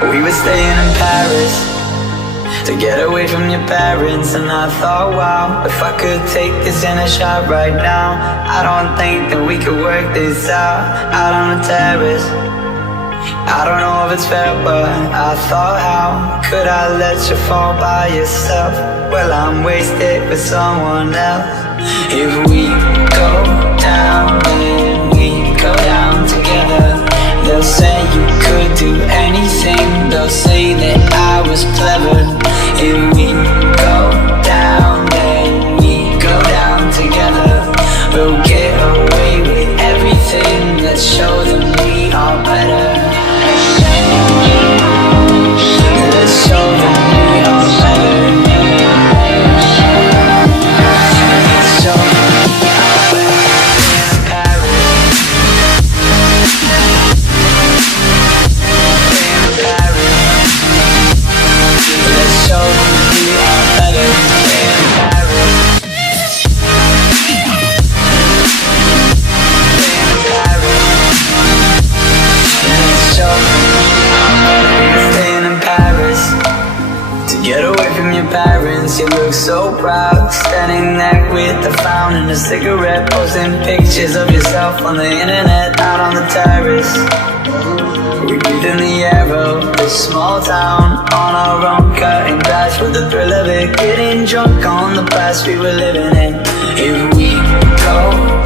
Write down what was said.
We were staying in Paris to get away from your parents, and I thought, wow, if I could take this in a shot right now, I don't think that we could work this out on the terrace. I don't know if it's fair, but I thought, how could I let you fall by yourself? Well, I'm wasted with someone else. If we go down, then we go down together. They'll say you could do anything, they'll say that I was clever. If we go down, then we go down together. We'll get away with everything, let's show them we are better. Let's show them we are better. Let's show them we are better. In Paris. In Paris. Let's show them we are better. In Paris. In Paris. Let's show them we are better. We're staying in Paris to get away from your parents. You look so proud, standing there with a fountain and a cigarette, posting pictures of yourself on the internet, out on the terrace. We breathe in the air of this small town, on our own, cutting glass with the thrill of it, getting drunk on the past we were living in. If we go